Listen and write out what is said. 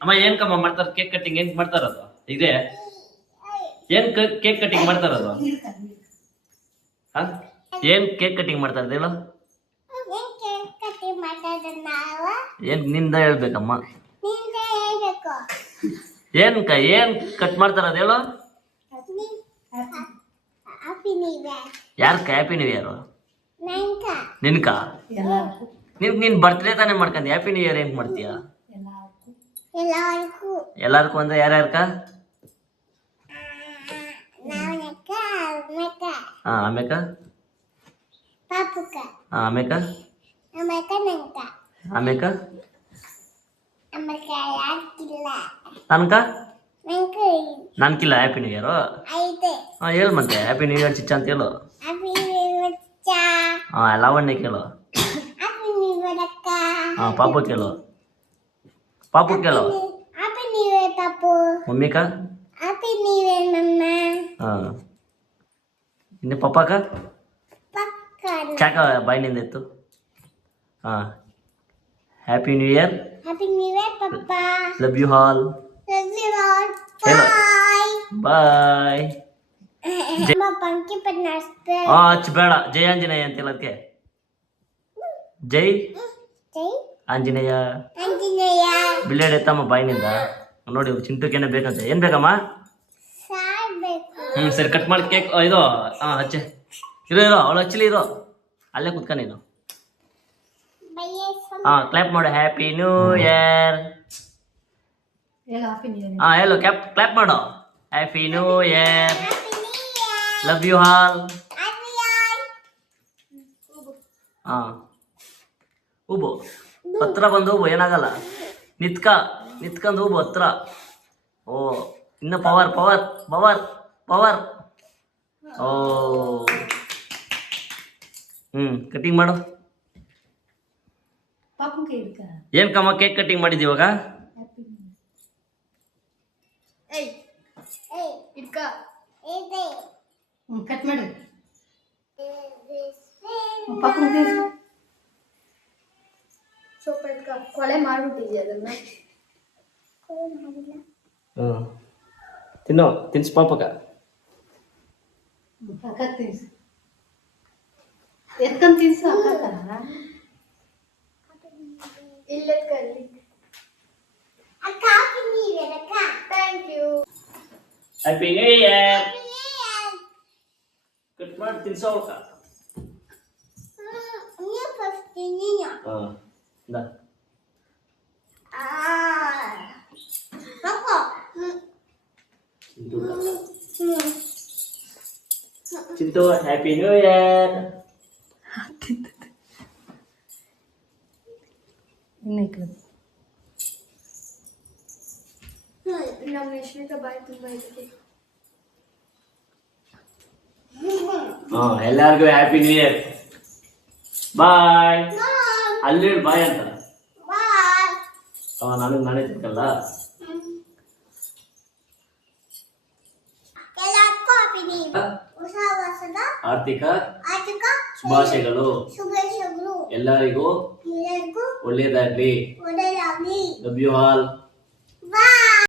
ಅಮ್ಮ ಏನ್ ಕಮ್ಮ ಮಾಡ್ತಾರ ಕೇಕ್ ಕಟ್ಟಿಂಗ್ ಏನ್ ಮಾಡ್ತಾರದು ಇದೆ ಏನ್ ಕೇಕ್ ಕಟ್ಟಿಂಗ್ ಮಾಡ್ತಾರದು ಏನ್ ಕೇಕ್ ಕಟ್ಟಿಂಗ್ ಮಾಡ್ತಾರದು ಹೇಳು ಏನ್ ನಿಂದ ಹೇಳ್ಬೇಕಮ್ಮ ಏನ್ ಕಟ್ ಮಾಡ್ತಾರದು ಹೇಳು ಯಾರ್ಕ ಹ್ಯಾಪಿ ನ್ಯೂ ಇಯರ್ ನಿನ್ಕ ನೀನ್ ಬರ್ತ್ಡೇ ತಾನೇ ಮಾಡ್ಕೊಂಡ್ ಹ್ಯಾಪಿ ನ್ಯೂ ಇಯರ್ ಹೆಂಗ್ ಮಾಡ್ತೀಯ ಎಲ್ಲಾರ್ಕು ಅಂದ್ರೆ ಯಾರ್ಯಾರ್ಕ ಆಮೇಕ ಆಮೇಕ ಆಮೇಕ ನನ್ಕ ನನ್ಕಿಲ್ಲ ಹ್ಯಾಪಿ ನ್ಯೂ ಇಯರ್ ಹೇಳು ಮತ್ತೆ ಹ್ಯಾಪಿ ನ್ಯೂ ಇಯರ್ ಚಿಚ್ಚ ಅಂತ ಹೇಳು ಲಾವಣ್ಯ ಕೇಳು ಪಾಪು ಕೇಳು ಪಾಪು ಕೇಳು ಮಮ್ಮಿಕ ಇನ್ನು ಪಪ್ಪಾಕ ಚಾಕ ಬಾಯಿನಿಂದ ಇತ್ತು happy new year love you all ಬಾಯ್ ಹಚ್ಚ ಬೇಡ ಜೈ ಆಂಜನೇಯ ಅಂತಿಲ್ಲ ಅದಕ್ಕೆ ಜೈ ಆಂಜನೇಯ ಬಿಲ್ಲೇಡ್ ಎತ್ತಮ್ಮ ಬಾಯಿನಿಂದ ನೋಡಿ ಚಿಂಟುಕೇನೆ ಬೇಕಂತೆ ಏನ್ ಬೇಕಮ್ಮ ಸರಿ ಕಟ್ ಮಾಡಿ ಕೇಕ್ ಇದು ಹಚ್ಚೆ ಇರೋ ಅವಳು ಹಚ್ಚಲಿ ಇರೋ ಅಲ್ಲೇ ಕುತ್ಕ ನೀನು ಕ್ಲಾಪ್ ಮಾಡು ಹ್ಯಾಪಿ ನ್ಯೂ ಇಯರ್ ಹೇಳು ಕ್ಲಾಪ್ ಮಾಡು happy new year love you all ಹೂಬು ಹತ್ರ ಬಂದು ಹೂಬು ಏನಾಗಲ್ಲ ನಿತ್ಕೊಂಡು ಹೂಬು ಹತ್ರ ಓ ಇನ್ನು ಪವರ್ ಪವರ್ ಪವರ್ ಪವರ್ ಓ ಕಟಿಂಗ್ ಮಾಡು ಏನ್ ಕಮ್ಮ ಕೇಕ್ ಕಟಿಂಗ್ ಮಾಡಿದ್ವಿ ಇವಾಗ ಕಟ್ ಮಾಡಿ ಕೊಲೆ ಮಾಡ್ಬಿಟ್ಟಿದ್ಯಾ ಅದನ್ನ ತಿನ್ಸು ಪಾಪಕ ತಿನ್ಸು ಎತ್ಕೊಂಡ್ ತಿನ್ಸು ಇಲ್ಲೆತ್ಕಲ್ಲಿ thank you happy new year cut ಮಾಡಿ ತಿನ್ಸೋ ಚಿಂಟು ಹ್ಯಾಪಿ ನ್ಯೂ ಇಯರ್ ನಮ್ಮ ಯಶ್ಮಿತ ಬಾಯಿ ತುಂಬಾ ಇದೆ ಎಲ್ಲರಿಗೂ ಹ್ಯಾಪಿ ನ್ಯೂ ಇಯರ್ ಬಾಯ್ ಅಲ್ಲಿ ಬಾಯ್ ಅಂತ ನನಗೆ ನಾನೇ ತಿಳ್ಕಲ್ಲ ಆರ್ಥಿಕ ಶುಭಾಶಯಗಳು ಎಲ್ಲರಿಗೂ ಒಳ್ಳೆಯದಾಗ್ಲಿ ಲವ್ ಯು ಆಲ್